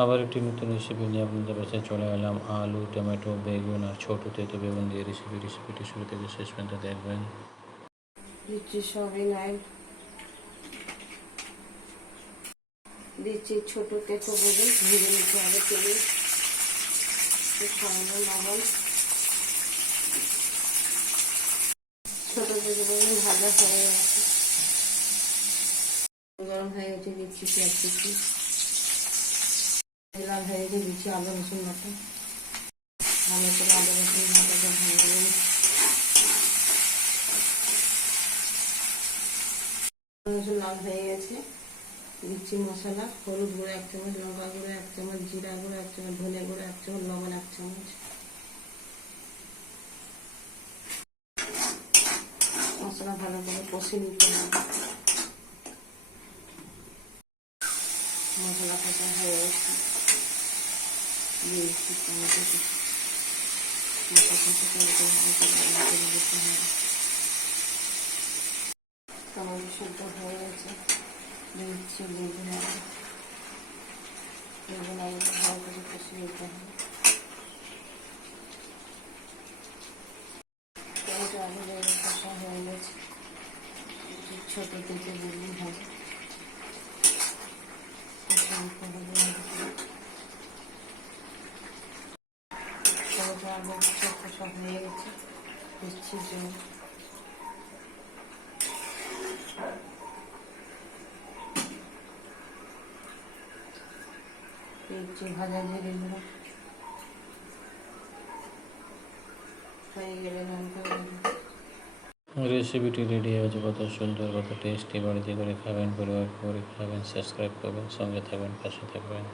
আবার একটি নতুন রেসিপি নিয়ে আপনাদের কাছে চলে এলাম। আলু, টমেটো, বেগুন আর ছোটো তেতো বেগুন দিয়ে রেসিপি রেসিপিটি শুরু থেকে শেষ পর্যন্ত দেখবেন। দিচ্ছি অয়েল দিচ্ছি ছোট তেতো বেগুন নিতে হবে তেলে। লবণ। ছোট তেতো বেগুন ভাজা হয়ে গেছে। গরম হয়ে গেছে দিচ্ছি কুচি। হয়ে গেছে দিচ্ছি আদা রসুন বাটা। ভালো করে আদা রসুন বাটাটা ভালো রসুন লাল হয়ে গেছে। দিচ্ছি মশলা, হলুদ গুঁড়ো এক চামচ, লঙ্কা গুঁড়ো এক চামচ, জিরা গুঁড়ো এক চামচ ধনে গুঁড়ো এক চামচ, লবণ এক চামচ। মশলা ভালো করে কষে নিতে হবে। মশলা কষা হয়ে গেছে। দিয়ে দিচ্ছি টমেটো কুচি। মশলা কষা করে ভালো করে রান্না করে দিতে হবে টমেটো সেদ্ধ হয়ে গেছে দিচ্ছি বেগুন আলু বেগুন আলু ভালো করে কষে নিতে হবে টমেটো আলু বেগুন কষা হয়ে গেছে একটু ছোটো থেকে বেগুন হবে কষে নিতে হবে ভালো করে। আলু কষা হয়ে গেছে দিচ্ছি জল দিচ্ছি ভাজা জিরে গুঁড়ো হয়ে গেলে লঙ্কা রেসিপিটি রেডি হয়েছে কত সুন্দর, কত টেস্টি বাড়িতে করে খাবেন, পরিবার করে খাবেন সাবস্ক্রাইব করবেন, সঙ্গে থাকবেন, পাশে থাকবেন।